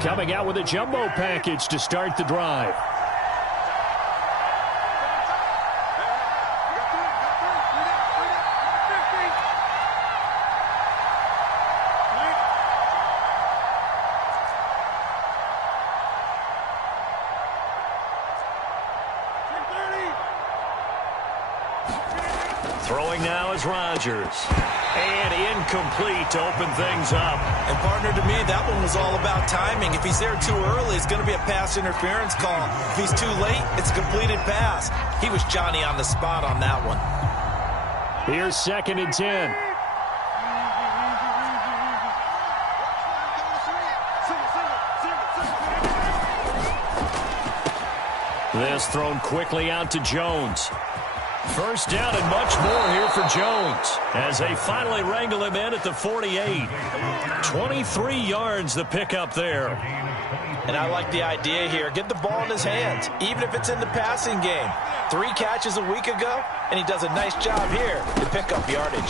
coming out with a jumbo package to start the drive. Throwing now is Rodgers. And incomplete to open things up. And partner, to me, that one was all about timing. If he's there too early, it's going to be a pass interference call. If he's too late, it's a completed pass. He was Johnny on the spot on that one. Here's 2nd and 10. This thrown quickly out to Jones. First down and much more here for Jones as they finally wrangle him in at the 48. 23 yards the pickup there. And I like the idea here. Get the ball in his hands, even if it's in the passing game. 3 catches a week ago, and he does a nice job here to pick up yardage.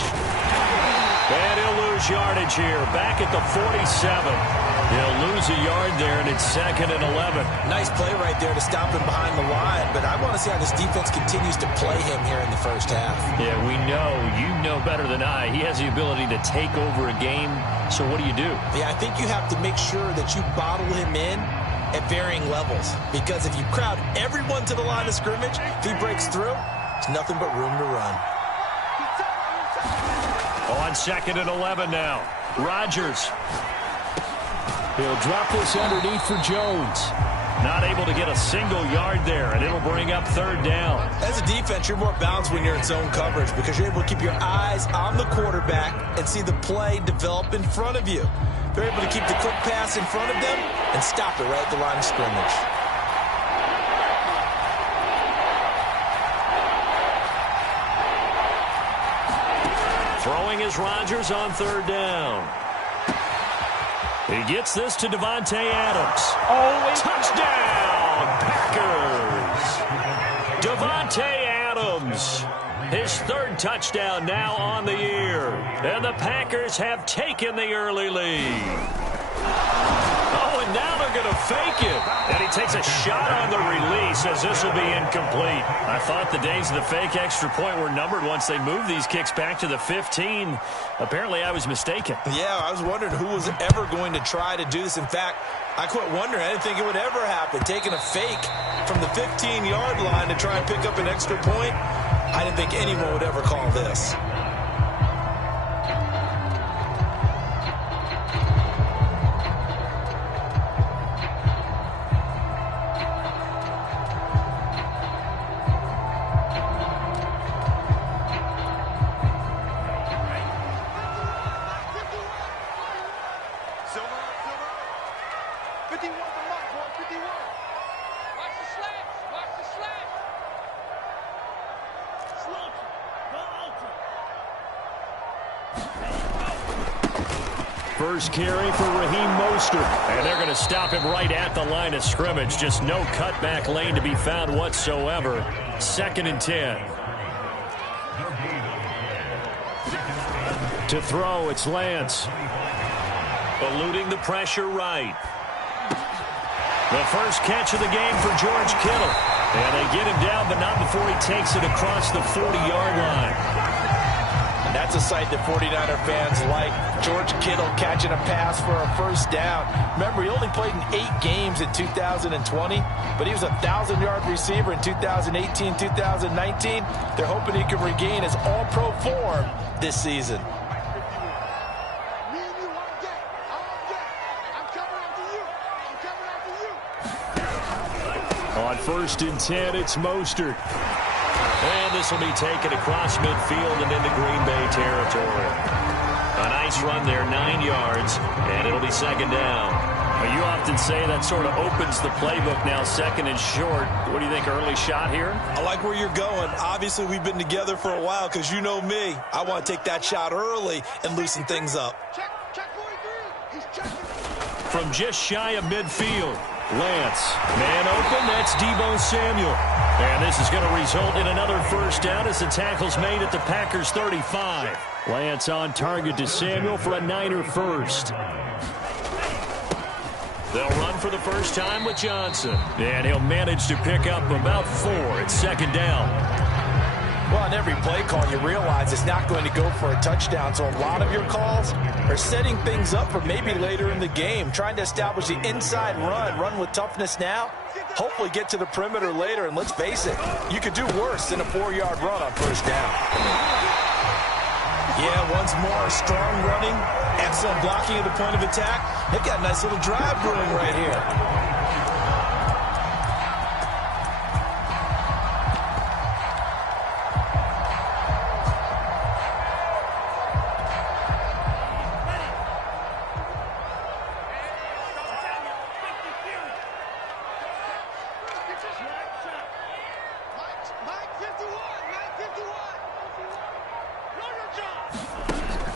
And he'll lose yardage here, back at the 47. He'll lose a yard there, and it's 2nd and 11. Nice play right there to stop him behind the line, but I want to see how this defense continues to play him here in the first half. Yeah, we know. You know better than I. He has the ability to take over a game, so what do you do? Yeah, I think you have to make sure that you bottle him in at varying levels, because if you crowd everyone to the line of scrimmage, if he breaks through, it's nothing but room to run. On 2nd and 11 now. Rodgers. He'll drop this underneath for Jones. Not able to get a single yard there, and it'll bring up 3rd down. As a defense, you're more balanced when you're in zone coverage because you're able to keep your eyes on the quarterback and see the play develop in front of you. They're able to keep the quick pass in front of them and stop it right at the line of scrimmage. Throwing is Rodgers on 3rd down. He gets this to Davante Adams. Oh, touchdown, Packers! Davante Adams, his 3rd touchdown now on the year. And the Packers have taken the early lead. Oh, and now they're going to fake it. And he takes a shot on the release as this will be incomplete. I thought the days of the fake extra point were numbered once they moved these kicks back to the 15. Apparently, I was mistaken. Yeah, I was wondering who was ever going to try to do this. In fact, I quit wondering. I didn't think it would ever happen. Taking a fake from the 15-yard line to try and pick up an extra point, I didn't think anyone would ever call this. First carry for Raheem Mostert. And they're going to stop him right at the line of scrimmage. Just no cutback lane to be found whatsoever. 2nd and 10. To throw, it's Lance. Eluding the pressure right. The first catch of the game for George Kittle. And they get him down, but not before he takes it across the 40-yard line. And that's a sight that 49er fans like. George Kittle catching a pass for a first down. Remember, he only played in 8 games in 2020, but he was a 1,000-yard receiver in 2018, 2019. They're hoping he can regain his all-pro form this season. On 1st and 10, it's Mostert. And this will be taken across midfield and into Green Bay territory. A nice run there, 9 yards, and it'll be 2nd down. Well, you often say that sort of opens the playbook now, 2nd and short. What do you think, early shot here? I like where you're going. Obviously, we've been together for a while because you know me. I want to take that shot early and loosen things up. From just shy of midfield, Lance. Man open, that's Deebo Samuel. And this is going to result in another first down as the tackle's made at the Packers 35. Lance on target to Samuel for a Niner first. They'll run for the first time with Johnson. And he'll manage to pick up about 4 at second down. Well, on every play call, you realize it's not going to go for a touchdown. So a lot of your calls are setting things up for maybe later in the game, trying to establish the inside run with toughness now, hopefully get to the perimeter later. And let's face it, you could do worse than a 4-yard run on first down. Yeah, once more, strong running, excellent blocking at the point of attack. They've got a nice little drive brewing right here.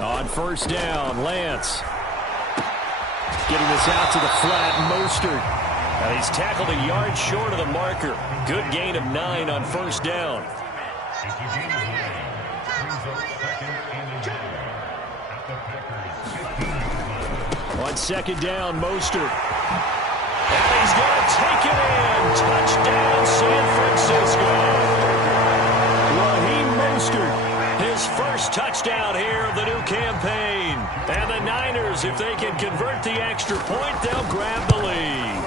On first down, Lance. Getting this out to the flat, Mostert. And he's tackled a yard short of the marker. Good gain of 9 on first down. On second down, Mostert. And he's going to take it in. Touchdown, San Francisco. Raheem Mostert. His first touchdown here of the new campaign. And the Niners, if they can convert the extra point, they'll grab the lead.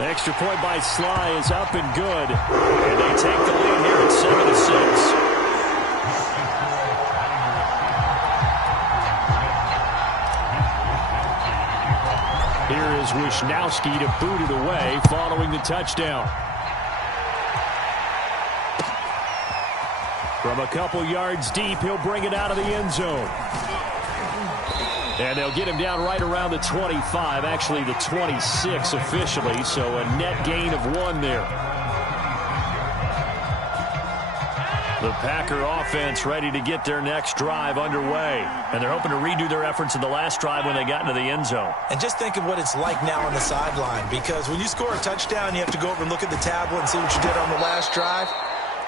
Extra point by Sly is up and good. And they take the lead here at 7-6. Here is Wisnowski to boot it away following the touchdown. From a couple yards deep, he'll bring it out of the end zone. And they'll get him down right around the 25, actually the 26 officially, so a net gain of 1 there. The Packer offense ready to get their next drive underway. And they're hoping to redo their efforts in the last drive when they got into the end zone. And just think of what it's like now on the sideline, because when you score a touchdown, you have to go over and look at the tablet and see what you did on the last drive.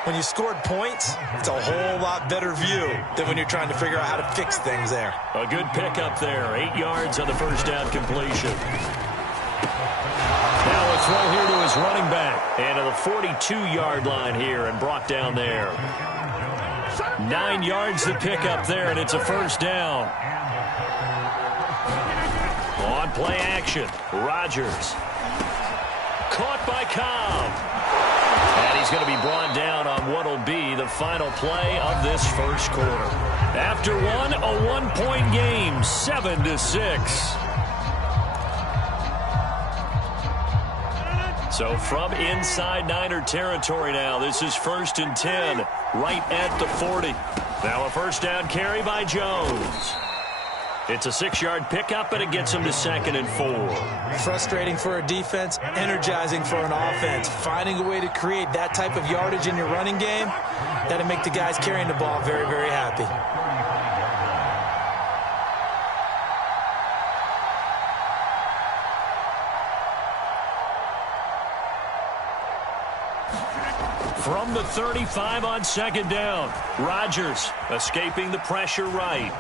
When you scored points, it's a whole lot better view than when you're trying to figure out how to fix things there. A good pickup there. 8 yards on the first down completion. Now a throw here to his running back. And to the 42-yard line here and brought down there. 9 yards to pick up there, and it's a first down. On play action, Rodgers. Caught by Cobb. And he's going to be brought down on what will be the final play of this first quarter. After one, a one-point game, 7-6. So from inside Niner territory now, this is 1st and 10, right at the 40. Now a first down carry by Jones. It's a 6-yard pickup, and it gets him to 2nd and 4. Frustrating for a defense, energizing for an offense. Finding a way to create that type of yardage in your running game, that'll make the guys carrying the ball very, very happy. From the 35 on 2nd down, Rodgers escaping the pressure right.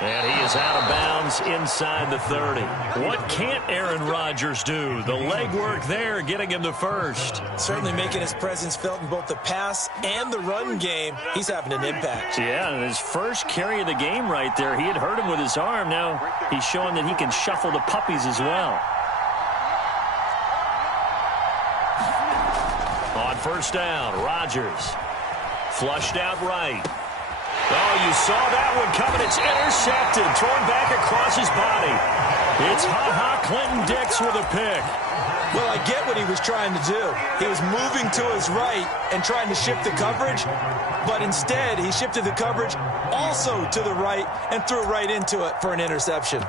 And he is out of bounds inside the 30. What can't Aaron Rodgers do? The legwork there getting him to first. Certainly making his presence felt in both the pass and the run game. He's having an impact. Yeah, and his first carry of the game right there, he had hurt him with his arm. Now he's showing that he can shuffle the puppies as well. On first down, Rodgers. Flushed out right. Oh, you saw that one coming. It's intercepted. Thrown back across his body. It's Ha-Ha Clinton Dix with a pick. Well, I get what he was trying to do. He was moving to his right and trying to shift the coverage, but instead he shifted the coverage also to the right and threw right into it for an interception.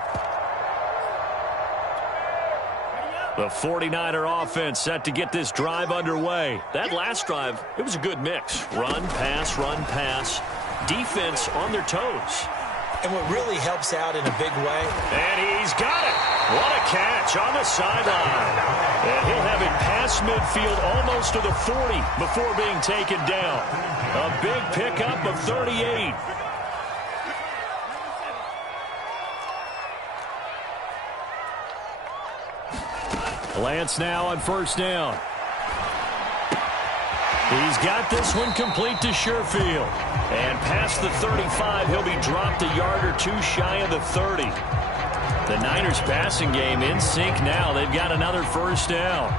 The 49er offense set to get this drive underway. That last drive, it was a good mix. Run, pass. Defense on their toes. And what really helps out in a big way. And he's got it. What a catch on the sideline. And he'll have it past midfield almost to the 40 before being taken down. A big pickup of 38. Lance now on first down. He's got this one complete to Sherfield. And past the 35, he'll be dropped a yard or two shy of the 30. The Niners passing game in sync now. They've got another first down.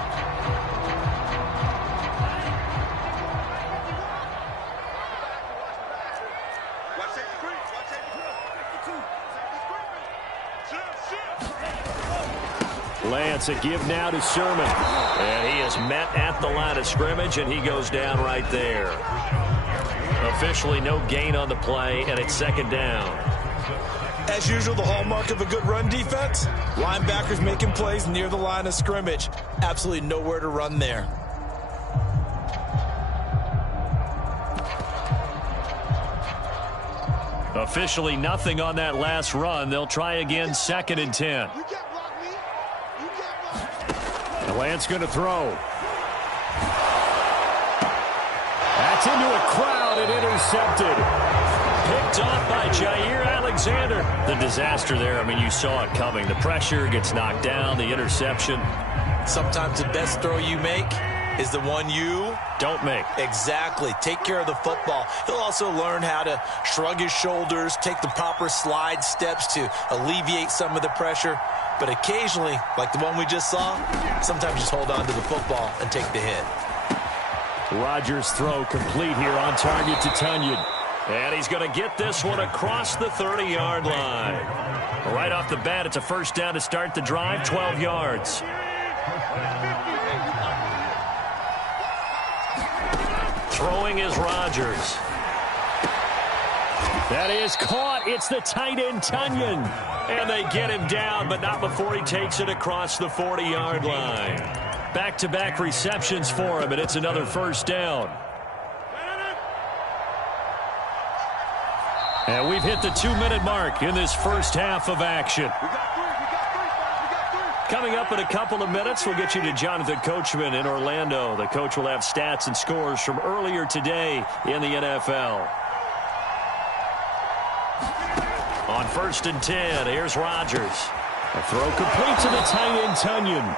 Lance, a give now to Sermon. And he is met at the line of scrimmage, and he goes down right there. Officially no gain on the play, and it's second down. As usual, the hallmark of a good run defense, linebackers making plays near the line of scrimmage. Absolutely nowhere to run there. Officially nothing on that last run. They'll try again, 2nd and 10. Lance going to throw. That's into a crowd and intercepted. Picked off by Jair Alexander. The disaster there, I mean, you saw it coming. The pressure gets knocked down, the interception. Sometimes the best throw you make is the one you don't make. Exactly. Take care of the football. He'll also learn how to shrug his shoulders, take the proper slide steps to alleviate some of the pressure. But occasionally, like the one we just saw, sometimes just hold on to the football and take the hit. Rodgers' throw complete here on target to Tunyon. And he's going to get this one across the 30-yard line. Right off the bat, it's a first down to start the drive, 12 yards. Throwing is Rodgers. That is caught. It's the tight end, Tunyon. And they get him down, but not before he takes it across the 40-yard line. Back-to-back receptions for him, and it's another first down. And we've hit the 2-minute mark in this first half of action. Coming up in a couple of minutes, we'll get you to Jonathan Coachman in Orlando. The coach will have stats and scores from earlier today in the NFL. On 1st and 10, here's Rodgers. A throw complete to the tight end, Tunyon.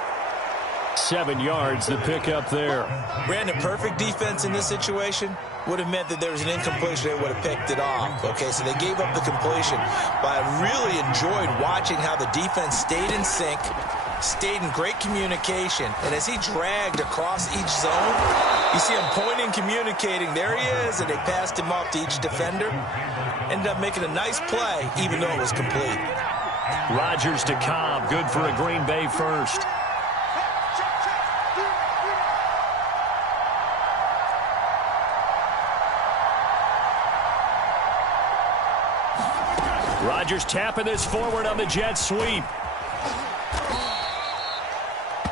7 yards, the pickup there. Brandon, perfect defense in this situation would have meant that there was an incompletion. They would have picked it off. Okay, so they gave up the completion. But I really enjoyed watching how the defense stayed in sync, stayed in great communication. And as he dragged across each zone, you see him pointing, communicating. There he is, and they passed him off to each defender. Ended up making a nice play, even though it was complete. Rodgers to Cobb, good for a Green Bay first. Rodgers tapping this forward on the jet sweep.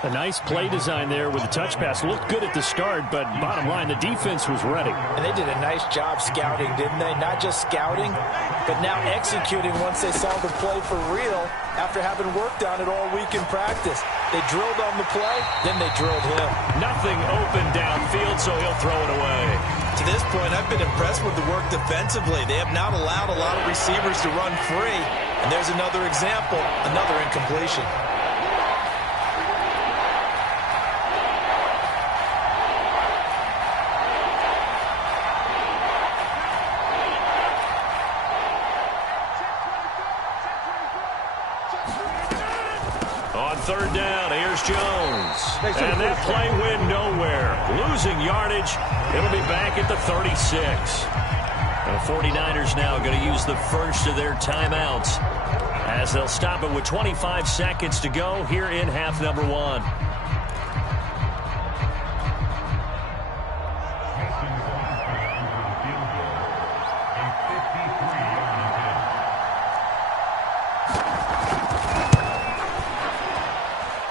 A nice play design there with the touch pass. Looked good at the start, but bottom line, the defense was ready. And they did a nice job scouting, didn't they? Not just scouting, but now executing once they saw the play for real after having worked on it all week in practice. They drilled on the play, then they drilled him. Nothing open downfield, so he'll throw it away. To this point, I've been impressed with the work defensively. They have not allowed a lot of receivers to run free. And there's another example, another incompletion. On 3rd down, here's Jones. And that play went nowhere. Losing yardage. It'll be back at the 36. The 49ers now going to use the first of their timeouts as they'll stop it with 25 seconds to go here in half number 1.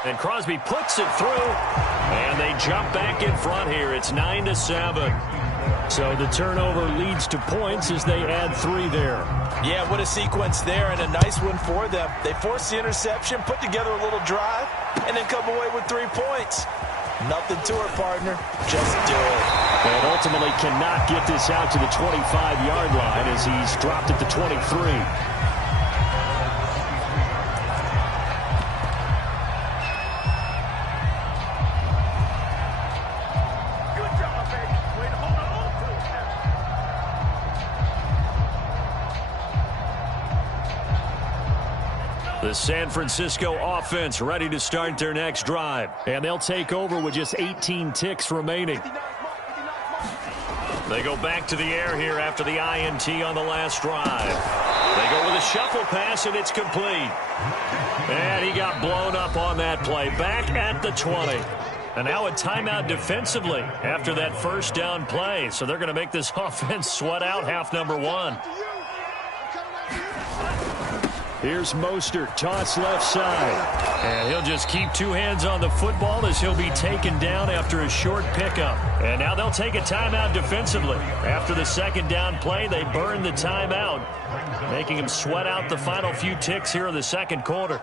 And Crosby puts it through, and they jump back in front here. It's 9-7. So the turnover leads to points as they add 3 there. Yeah, what a sequence there, and a nice one for them. They force the interception, put together a little drive, and then come away with 3 points. Nothing to it, partner. Just do it. And ultimately cannot get this out to the 25-yard line as he's dropped at the 23. The San Francisco offense ready to start their next drive. And they'll take over with just 18 ticks remaining. They go back to the air here after the INT on the last drive. They go with a shuffle pass, and it's complete. And he got blown up on that play. Back at the 20. And now a timeout defensively after that first down play. So they're going to make this offense sweat out half number one. Here's Mostert, toss left side. And he'll just keep two hands on the football as he'll be taken down after a short pickup. And now they'll take a timeout defensively. After the second down play, they burn the timeout, making him sweat out the final few ticks here in the second quarter.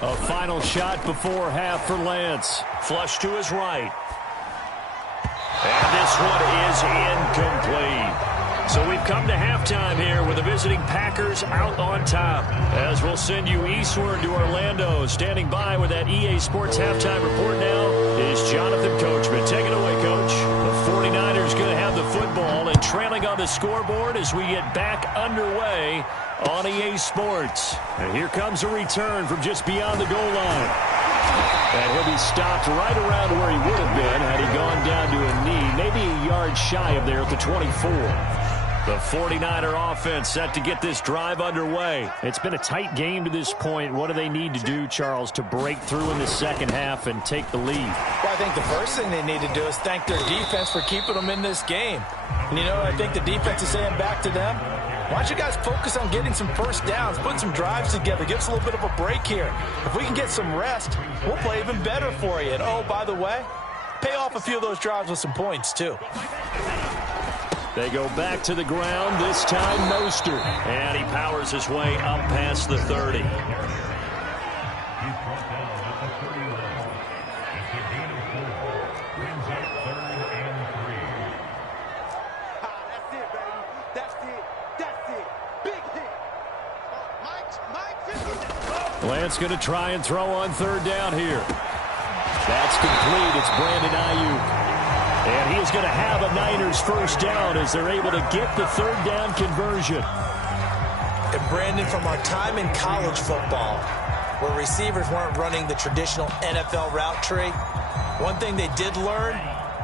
A final shot before half for Lance. Flush to his right. And this one is incomplete. So we've come to halftime here with the visiting Packers out on top. As we'll send you eastward to Orlando. Standing by with that EA Sports halftime report now is Jonathan Coachman. Take it away, Coach. The 49ers going to have the football and trailing on the scoreboard as we get back underway on EA Sports. And here comes a return from just beyond the goal line. And he'll be stopped right around where he would have been had he gone down to a knee, maybe a yard shy of there at the 24. The 49er offense set to get this drive underway. It's been a tight game to this point. What do they need to do, Charles, to break through in the second half and take the lead? Well, I think the first thing they need to do is thank their defense for keeping them in this game. And, I think the defense is saying back to them, why don't you guys focus on getting some first downs, put some drives together, give us a little bit of a break here. If we can get some rest, we'll play even better for you. And, oh, by the way, pay off a few of those drives with some points, too. They go back to the ground, this time Mostert. And he powers his way up past the 30. Lance going to try and throw on third down here. That's complete. It's Brandon Ayuk. And he is going to have a Niners first down as they're able to get the third down conversion. And Brandon, from our time in college football, where receivers weren't running the traditional NFL route tree, one thing they did learn,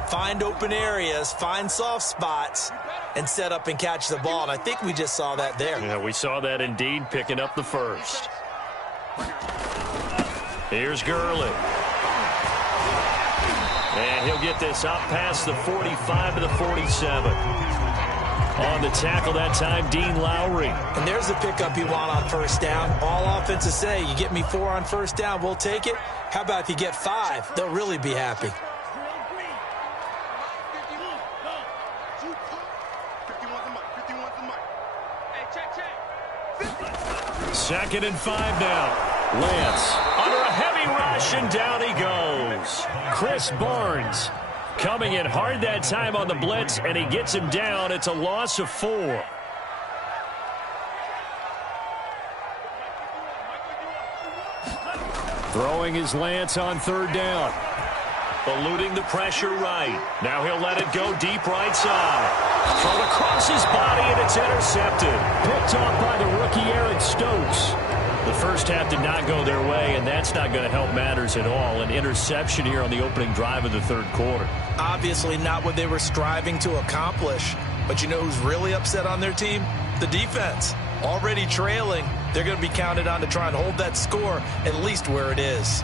find open areas, find soft spots, and set up and catch the ball. And I think we just saw that there. Yeah, we saw that indeed, picking up the first. Here's Gurley. And he'll get this up past the 45 to the 47. On the tackle that time, Dean Lowry. And there's the pickup you want on first down. All offenses say, you get me 4 on first down, we'll take it. How about if you get 5? They'll really be happy. Second and 5 now. Lance under a heavy rush, and down he goes. Chris Barnes coming in hard that time on the blitz, and he gets him down. It's a loss of 4. Throwing his Lance on third down. Eluding the pressure right. Now he'll let it go deep right side. Thrown across his body, and it's intercepted. Picked off by the rookie Eric Stokes. The first half did not go their way, and that's not going to help matters at all. An interception here on the opening drive of the third quarter. Obviously not what they were striving to accomplish. But you know who's really upset on their team? The defense. Already trailing, they're going to be counted on to try and hold that score at least where it is.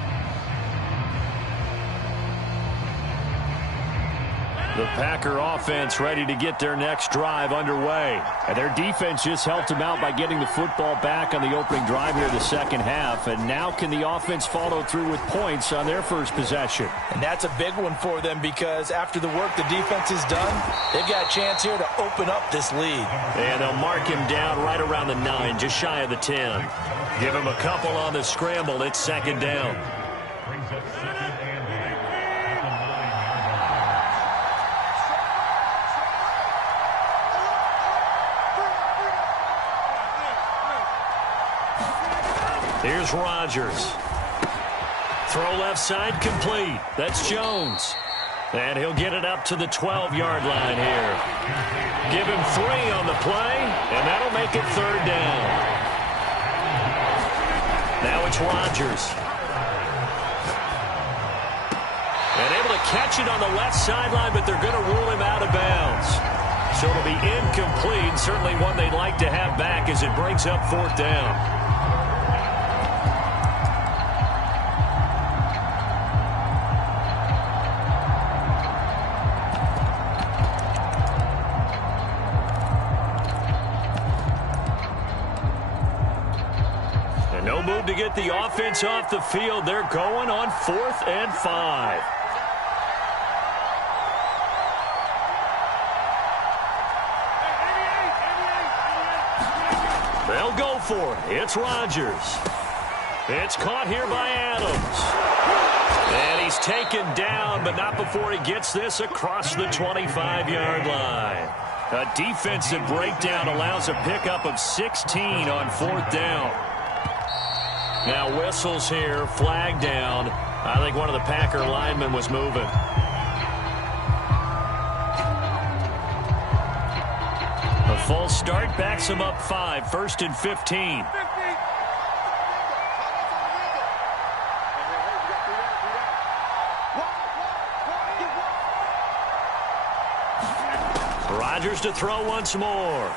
The Packer offense ready to get their next drive underway. And their defense just helped them out by getting the football back on the opening drive here the second half. And now can the offense follow through with points on their first possession? And that's a big one for them because after the work the defense has done, they've got a chance here to open up this lead. And they'll mark him down right around the 9, just shy of the 10. Give him a couple on the scramble. It's second down. Here's Rodgers. Throw left side complete. That's Jones. And he'll get it up to the 12-yard line here. Give him 3 on the play, and that'll make it 3rd down. Now it's Rodgers. And able to catch it on the left sideline, but they're going to rule him out of bounds. So it'll be incomplete, certainly one they'd like to have back as it brings up 4th down. No move to get the offense off the field. They're going on 4th and 5. They'll go for it. It's Rodgers. It's caught here by Adams. And he's taken down, but not before he gets this across the 25-yard line. A defensive breakdown allows a pickup of 16 on 4th down. Now whistles here, flag down. I think one of the Packer linemen was moving. A false start backs him up 5, 1st and 15. Rodgers to throw once more.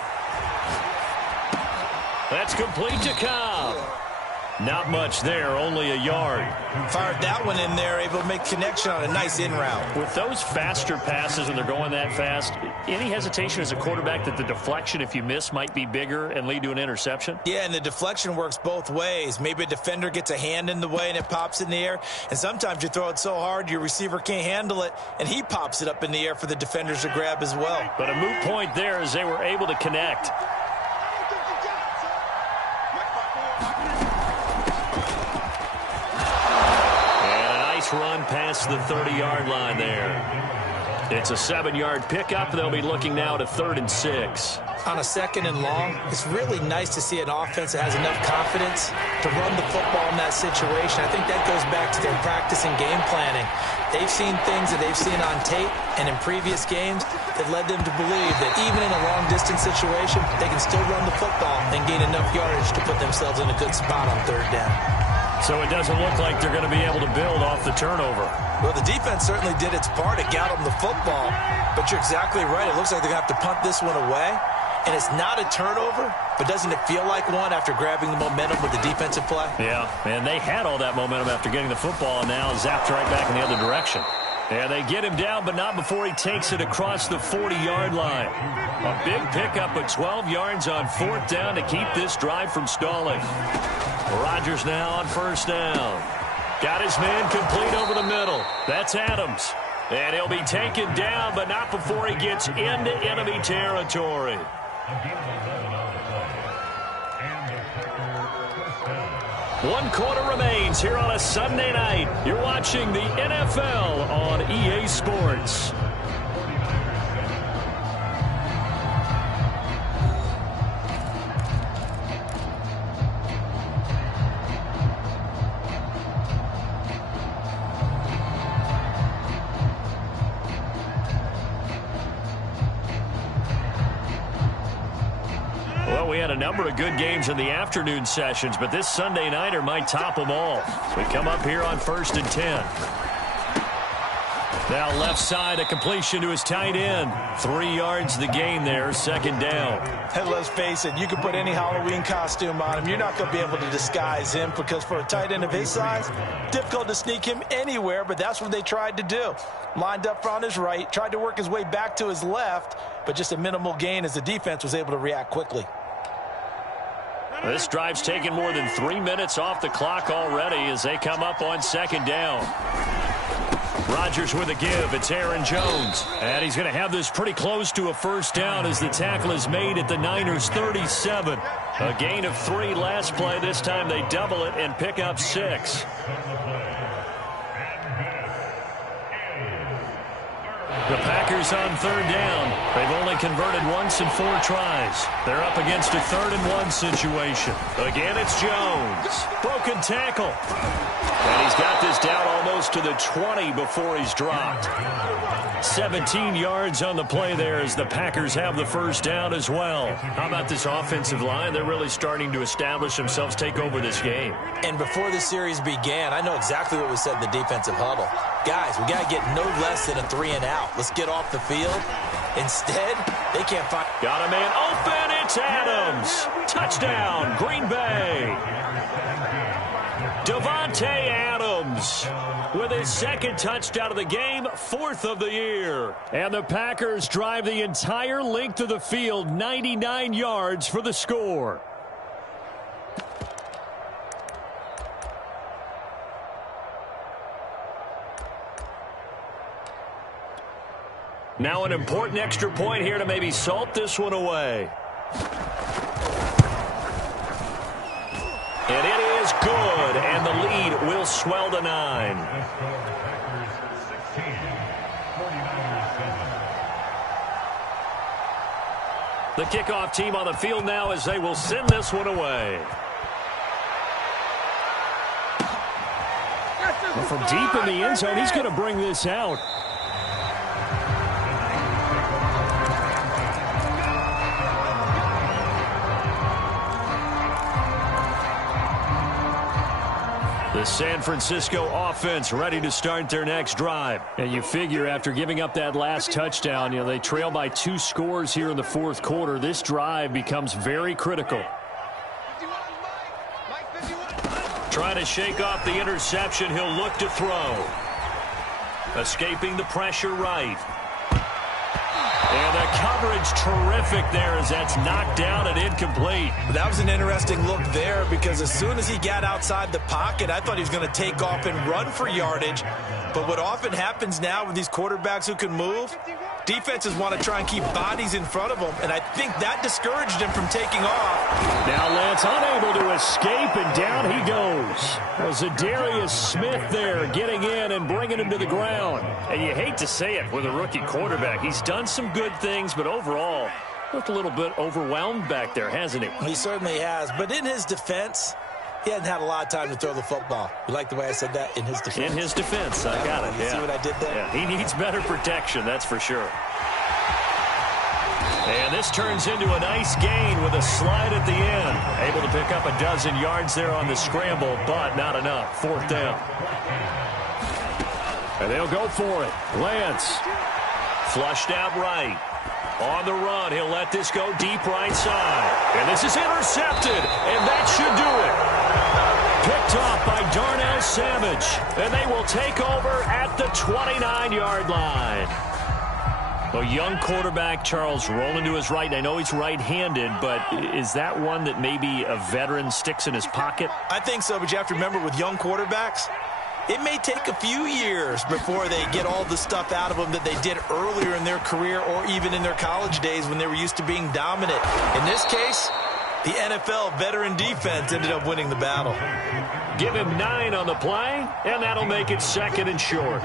That's complete to Cobb. Not much there, only a yard. Fired that one in there, able to make connection on a nice in route. With those faster passes and they're going that fast, any hesitation as a quarterback that the deflection, if you miss, might be bigger and lead to an interception? Yeah, and the deflection works both ways. Maybe a defender gets a hand in the way and it pops in the air. And sometimes you throw it so hard your receiver can't handle it, and he pops it up in the air for the defenders to grab as well. But a moot point there as they were able to connect. Run past the 30-yard line there. It's a 7-yard pickup. They'll be looking now to 3rd and 6. On a 2nd and long, it's really nice to see an offense that has enough confidence to run the football in that situation. I think that goes back to their practice and game planning. They've seen things that they've seen on tape and in previous games that led them to believe that even in a long-distance situation, they can still run the football and gain enough yardage to put themselves in a good spot on 3rd down. So it doesn't look like they're going to be able to build off the turnover. Well, the defense certainly did its part. It got them the football. But you're exactly right. It looks like they're going to have to punt this one away. And it's not a turnover, but doesn't it feel like one after grabbing the momentum with the defensive play? Yeah, and they had all that momentum after getting the football, and now zapped right back in the other direction. And they get him down, but not before he takes it across the 40-yard line. A big pickup of 12 yards on 4th down to keep this drive from stalling. Rodgers now on 1st down. Got his man complete over the middle. That's Adams. And he'll be taken down, but not before he gets into enemy territory. One quarter remains here on a Sunday night. You're watching the NFL on EA Sports. Well, we had a number of good games in the afternoon sessions, but this Sunday nighter might top them all. We come up here on 1st and 10. Now left side, a completion to his tight end. 3 yards the gain there, 2nd down. And let's face it, you can put any Halloween costume on him. You're not going to be able to disguise him because for a tight end of his size, difficult to sneak him anywhere, but that's what they tried to do. Lined up on his right, tried to work his way back to his left, but just a minimal gain as the defense was able to react quickly. This drive's taken more than 3 minutes off the clock already as they come up on 2nd down. Rodgers with a give. It's Aaron Jones. And he's going to have this pretty close to a 1st down as the tackle is made at the Niners' 37. A gain of 3 last play. This time they double it and pick up 6. The Packers on third down. They've only converted once in 4 tries. They're up against a 3rd-and-1 situation. Again, it's Jones. Broken tackle. And he's got this down almost to the 20 before he's dropped. 17 yards on the play there as the Packers have the first down as well. How about this offensive line? They're really starting to establish themselves, take over this game. And before the series began, I know exactly what was said in the defensive huddle. Guys, we got to get no less than a 3-and-out. Let's get off the field. Instead, they can't find... Got a man open. It's Adams. Touchdown, Green Bay. Davante Adams with his 2nd touchdown of the game, 4th of the year. And the Packers drive the entire length of the field, 99 yards for the score. Now an important extra point here to maybe salt this one away. And it is good, and the lead will swell to 9. The kickoff team on the field now as they will send this one away. Well, from deep in the end zone, he's going to bring this out. The San Francisco offense ready to start their next drive. And you figure after giving up that last touchdown, they trail by 2 scores here in the 4th quarter. This drive becomes very critical. Trying to shake off the interception. He'll look to throw. Escaping the pressure right. And the coverage terrific there as that's knocked down and incomplete. That was an interesting look there because as soon as he got outside the pocket, I thought he was going to take off and run for yardage. But what often happens now with these quarterbacks who can move, defenses want to try and keep bodies in front of them, and I think that discouraged him from taking off. Now Lance unable to escape, and down he goes. Well, Zadarius Smith there getting in and bringing him to the ground. And you hate to say it with a rookie quarterback. He's done some good things, but overall, looked a little bit overwhelmed back there, hasn't he? He certainly has, but in his defense, he hasn't had a lot of time to throw the football. You like the way I said that? In his defense. In his defense, I got it. You see what I did there? Yeah, he needs better protection, that's for sure. And this turns into a nice gain with a slide at the end. Able to pick up a dozen yards there on the scramble, but not enough. 4th down. And they'll go for it. Lance. Flushed out right. On the run, he'll let this go deep right side. And this is intercepted, and that should do it. Picked off by Darnell Savage, and they will take over at the 29-yard line. A young quarterback, Charles, rolling to his right. And I know he's right-handed, but is that one that maybe a veteran sticks in his pocket? I think so, but you have to remember with young quarterbacks, it may take a few years before they get all the stuff out of them that they did earlier in their career or even in their college days when they were used to being dominant. In this case, the NFL veteran defense ended up winning the battle. Give him 9 on the play, and that'll make it 2nd and short.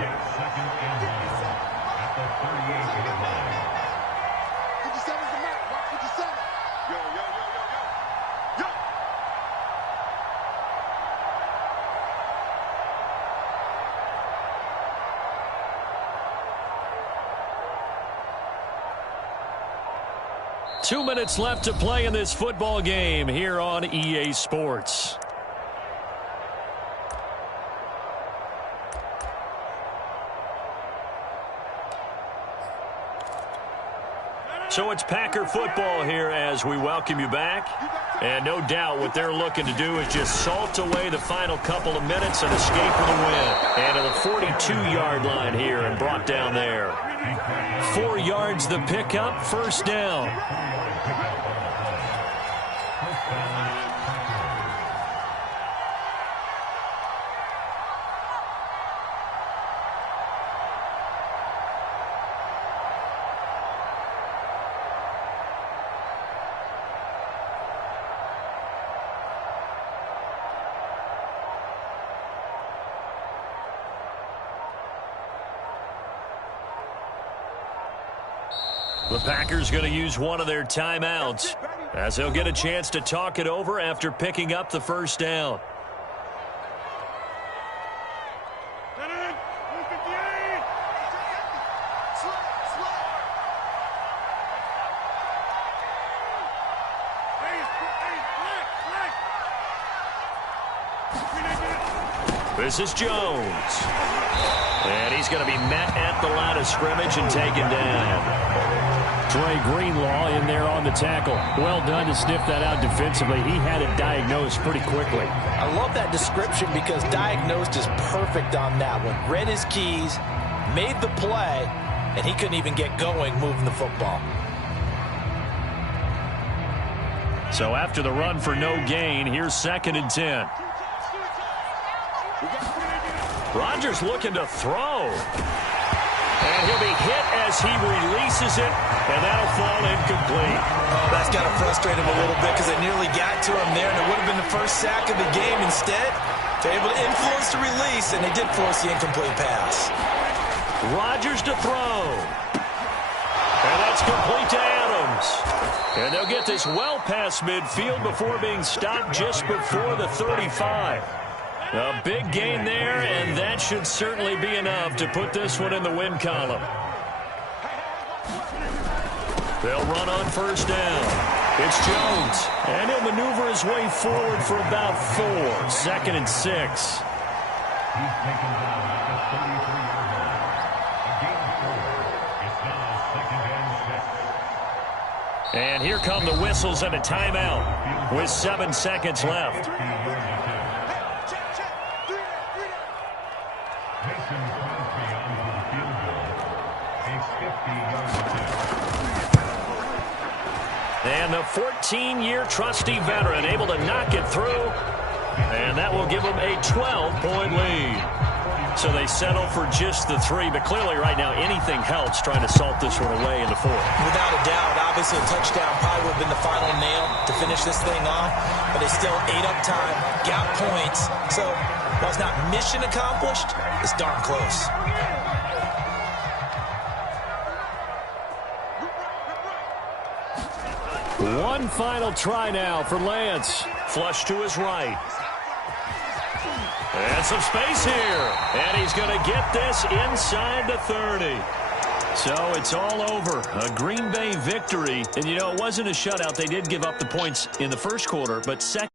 2 minutes left to play in this football game here on EA Sports. So it's Packer football here as we welcome you back. And no doubt what they're looking to do is just salt away the final couple of minutes and escape with a win. And to the 42-yard line here and brought down there. 4 yards the pickup, 1st down. The Packers going to use one of their timeouts as they'll get a chance to talk it over after picking up the first down. This is Jones. And he's going to be met at the line of scrimmage and taken down. Dre Greenlaw in there on the tackle. Well done to sniff that out defensively. He had it diagnosed pretty quickly. I love that description because diagnosed is perfect on that one. Read his keys, made the play, and he couldn't even get going moving the football. So after the run for no gain, here's 2nd and 10. Rodgers looking to throw. And he'll be hit as he releases it, and that'll fall incomplete. Oh, that's got to frustrate him a little bit because they nearly got to him there, and it would have been the first sack of the game. Instead, they're able to influence the release, and they did force the incomplete pass. Rodgers to throw. And that's complete to Adams. And they'll get this well past midfield before being stopped just before the 35. A big gain there, and that should certainly be enough to put this one in the win column. They'll run on first down. It's Jones, and he'll maneuver his way forward for about 4. 2nd and 6. He's taken down at the 33-yard line. A gain of 4. It's now 2nd and 6. And here come the whistles and a timeout with 7 seconds left. And the 14-year trusty veteran able to knock it through. And that will give them a 12-point lead. So they settle for just the 3. But clearly right now anything helps trying to salt this one away in the 4th. Without a doubt, obviously a touchdown probably would have been the final nail to finish this thing off. But they still ate up time, got points. So while it's not mission accomplished, it's darn close. One final try now for Lance. Flush to his right. And some space here. And he's going to get this inside the 30. So it's all over. A Green Bay victory. And, you know, it wasn't a shutout. They did give up the points in the first quarter, but second.